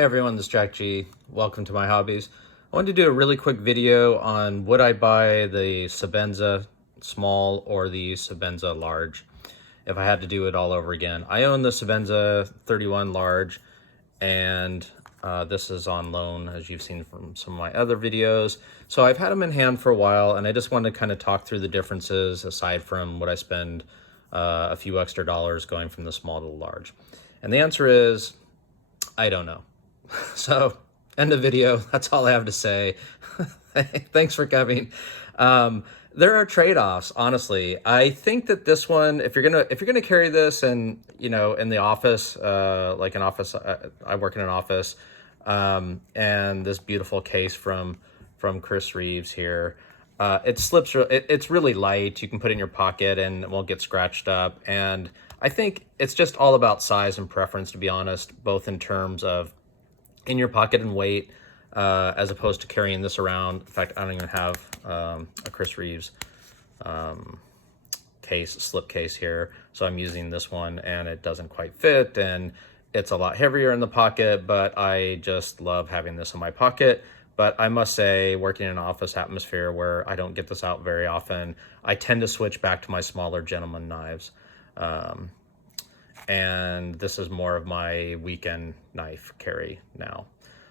Hey everyone, this is Jack G. Welcome to my hobbies. I wanted to do a really quick video on would I buy the Sebenza small or the Sebenza large if I had to do it all over again. I own the Sebenza 31 large, and this is on loan, as you've seen from some of my other videos. So I've had them in hand for a while, and I just wanted to kind of talk through the differences aside from what I spend a few extra dollars going from the small to the large. And the answer is, I don't know. So, end of video. That's all I have to say. Thanks for coming. There are trade-offs, honestly. I think that this one, if you're gonna carry this, and in the office, like an office, I work in an office, and this beautiful case from Chris Reeves here. It slips. It's really light. You can put it in your pocket and it won't get scratched up. And I think it's just all about size and preference, to be honest, both in terms of in your pocket and weight, as opposed to carrying this around. In fact, I don't even have a Chris Reeves slip case here, so I'm using this one, and it doesn't quite fit, and it's a lot heavier in the pocket, but I just love having this in my pocket. But I must say, working in an office atmosphere where I don't get this out very often, I tend to switch back to my smaller gentleman knives. And this is more of my weekend knife carry now.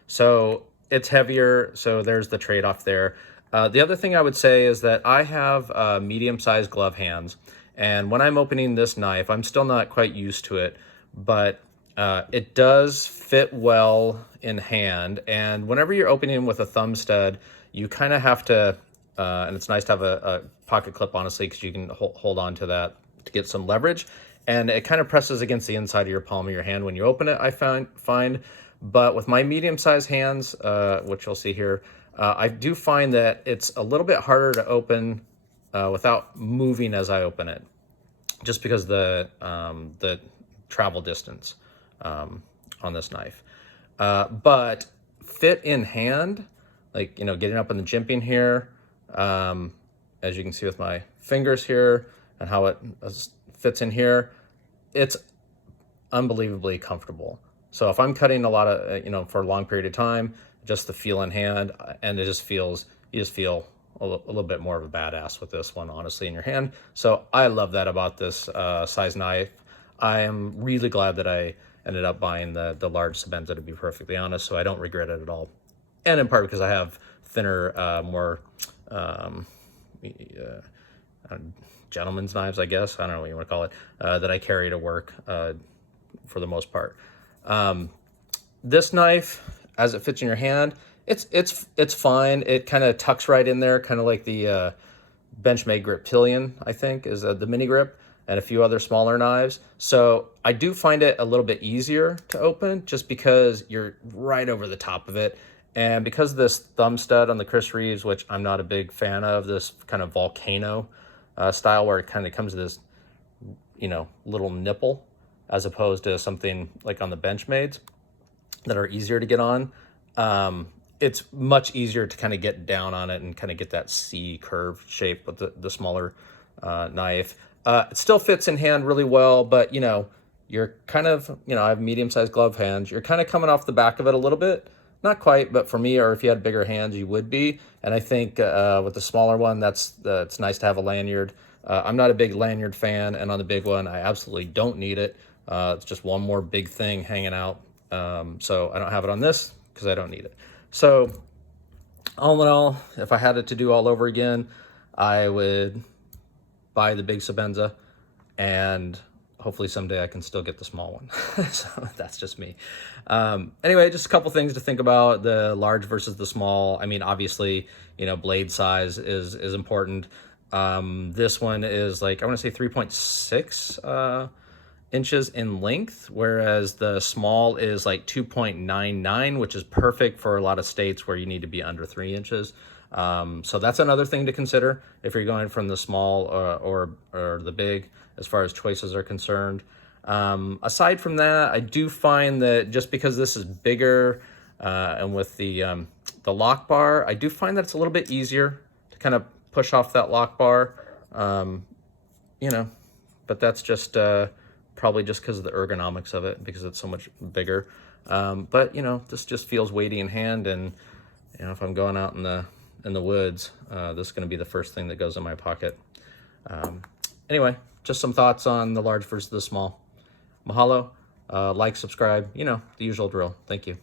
So it's heavier, so there's the trade-off there. The other thing I would say is that I have medium-sized glove hands, and when I'm opening this knife, I'm still not quite used to it, but it does fit well in hand. And whenever you're opening with a thumb stud, you kind of have to, and it's nice to have a pocket clip, honestly, because you can hold on to that to get some leverage. And it kind of presses against the inside of your palm of your hand when you open it, I find. But with my medium-sized hands, which you'll see here, I do find that it's a little bit harder to open without moving as I open it, just because the travel distance on this knife. But fit in hand, like, getting up in the jimping here, as you can see with my fingers here and how it fits in here, it's unbelievably comfortable. So if I'm cutting a lot of, for a long period of time, just the feel in hand, and you just feel a little bit more of a badass with this one, honestly, in your hand. So I love that about this size knife. I am really glad that I ended up buying the large Sebenza, to be perfectly honest, so I don't regret it at all. And in part because I have thinner, more gentleman's knives, I guess. I don't know what you want to call it, that I carry to work for the most part. This knife, as it fits in your hand, it's fine. It kind of tucks right in there, kind of like the Benchmade grip pillion, I think, is the mini grip, and a few other smaller knives. So I do find it a little bit easier to open, just because you're right over the top of it. And because of this thumb stud on the Chris Reeves, which I'm not a big fan of, this kind of volcano style where it kind of comes to this, little nipple, as opposed to something like on the Benchmades that are easier to get on. It's much easier to kind of get down on it and kind of get that C curve shape with the smaller knife. It still fits in hand really well, but you're kind of, I have medium-sized glove hands. You're kind of coming off the back of it a little bit. Not quite, but for me, or if you had bigger hands, you would be. And I think with the smaller one, it's nice to have a lanyard. I'm not a big lanyard fan, and on the big one, I absolutely don't need it. It's just one more big thing hanging out. So I don't have it on this because I don't need it. So all in all, if I had it to do all over again, I would buy the big Sebenza, and hopefully someday I can still get the small one. So that's just me. Anyway, just a couple things to think about, the large versus the small. I mean, obviously, blade size is important. This one is like, I want to say 3.6 inches in length, whereas the small is like 2.99, which is perfect for a lot of states where you need to be under 3 inches. So that's another thing to consider if you're going from the small or the big, as far as choices are concerned. Aside from that, I do find that just because this is bigger, and with the lock bar, I do find that it's a little bit easier to kind of push off that lock bar, but that's just probably just because of the ergonomics of it, because it's so much bigger. But you know, this just feels weighty in hand, and you know, if I'm going out in the woods, this is going to be the first thing that goes in my pocket. Anyway, just some thoughts on the large versus the small. Mahalo, like, subscribe, you know, the usual drill. Thank you.